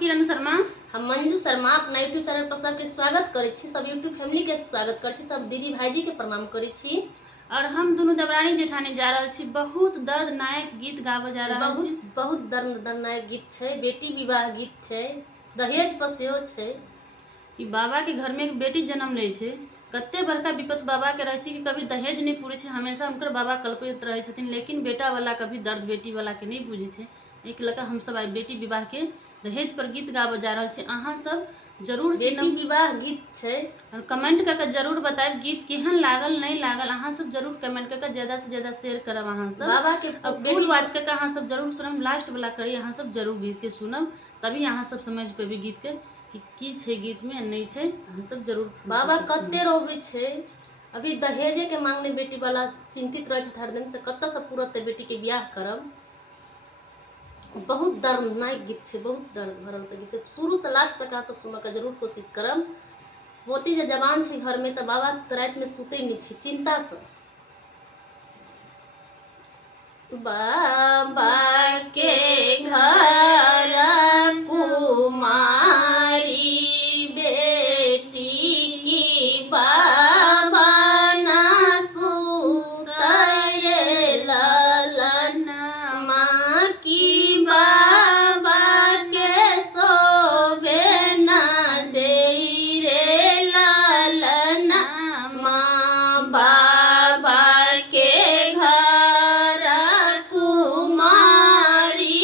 किरण शर्मा। हम मंजू शर्मा अपना YouTube channel पर सबके स्वागत करै छी। सब यूट्यूब फैमिली के स्वागत करै छी। सब दीदी भाईजी के प्रणाम करै छी। और हम दोनों देवरानी जेठानी जा रहल छी। बहुत दर्दनायक गीत गाबे जा रहल छी। बहुत दर्दनायक गीत छै, बेटी विवाह गीत छै, दहेज पर सेहो छै। कि बाबा के घर में एक बेटी जन्म ले छै, कते बड़का विपत बाबा के रहे छै कि कभी दहेज नहीं पूरे छै। हमेशा उनकर बाबा कल्पित रहे छथिन, लेकिन बेटा वाला कभी दर्द बेटी वाला के नहीं बुझे छै। एक लड़का हम सब आई बेटी विवाह के दहेज पर गीत गाबे जा रहल छी। अहाँ सब जरूर बेटी विवाह गीत छै और कमेंट करके जरूर बताएब गीत केहन लागल नहीं लागल। अहाँ सब जरूर कमेंट करके ज्यादा से ज्यादा शेयर करब। अहाँ सब बाबा के फुल वॉच करके अहाँ सब जरूर सुनब। लास्ट वाला करी अहाँ सब जरूर गीत के सुनब, तभी अहाँ सब समझ पेबी गीत के कि की छै गीत में नहीं छै। अहाँ सब जरूर बाबा कते रोबे छै। अभी दहेजे के मांगने बेटी वाला चिंतित रहे छै हरदम से, कत से पूरत बेटी के ब्याह करब। बहुत दर्दनायक गीत छै, बहुत दर्द भरल से गीत छै। शुरू से लास्ट तक अहाँ सब सुनऽ के जरूर कोशिश करब। पोती जे जवान छै घर में, तो बाबा रात में सुते नहीं छै चिंता से। बाबा के घर कुमारी बेटी की बाबा ना सुतरे ललन माँ की बाबा के सोवे ना दे रे ललन माँ बाबा के घर कुमारी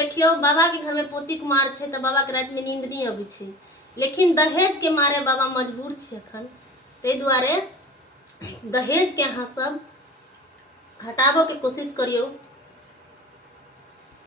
देखियो बाबा के घर में पोती कुमार छै तऽ बाबा के रात में नींद नहीं अबै छै, लेकिन दहेज के मारे बाबा मजबूर छै अखन। ताहि दुआरे दहेज के अहाँ सब हटाबऽ के कोशिश करियो।